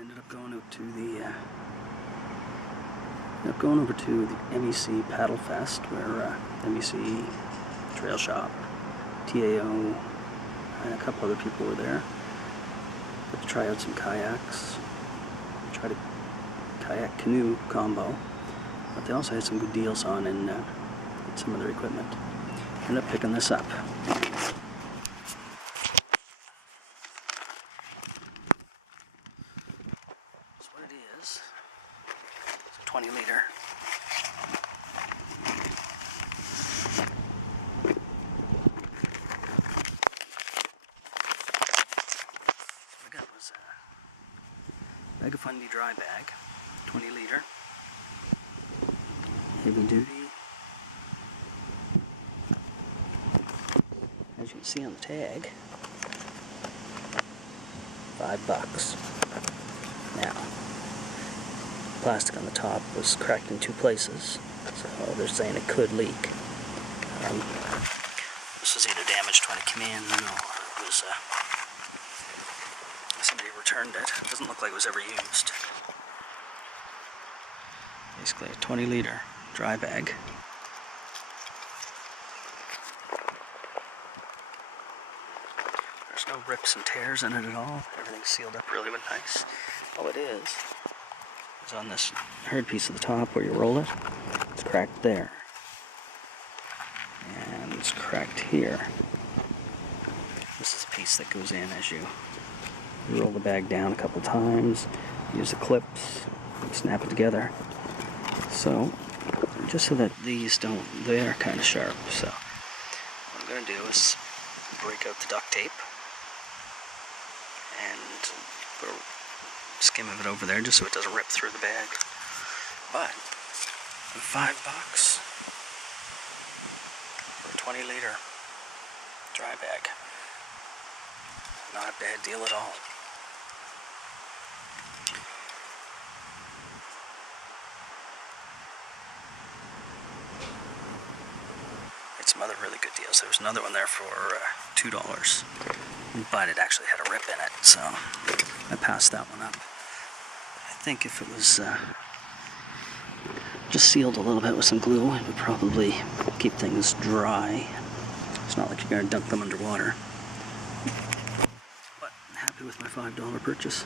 Ended up going out to over to the MEC Paddle Fest, where MEC Trail Shop, TAO, and a couple other people were there. Got to try out some kayaks, tried a kayak canoe combo, but they also had some good deals on in some of their equipment. Ended up picking this up. That's what it is. It's a 20 liter. What I got was a bag of Fundy dry bag, 20 liter, heavy duty. As you can see on the tag, $5. Now, plastic on the top was cracked in 2 places, so they're saying it could leak. This was either damaged when it came in, or it was somebody returned it. It doesn't look like it was ever used. Basically a 20 liter dry bag. There's no rips and tears in it at all. Everything's sealed up really nice. All it is on this hard piece at the top where you roll it. It's cracked there. And it's cracked here. This is a piece that goes in as you roll the bag down a couple times, use the clips, snap it together. So, just so that these don't, they are kind of sharp. So, what I'm going to do is break out the duct tape and put a skim of it over there just so it doesn't rip through the bag. But $5 for a 20 liter dry bag. Not a bad deal at all. Had some other really good deals. There was another one there for $2, but it actually had a rip in it, so I passed that one up. I think if it was just sealed a little bit with some glue, it would probably keep things dry. It's not like you're going to dunk them underwater. But I'm happy with my $5 purchase.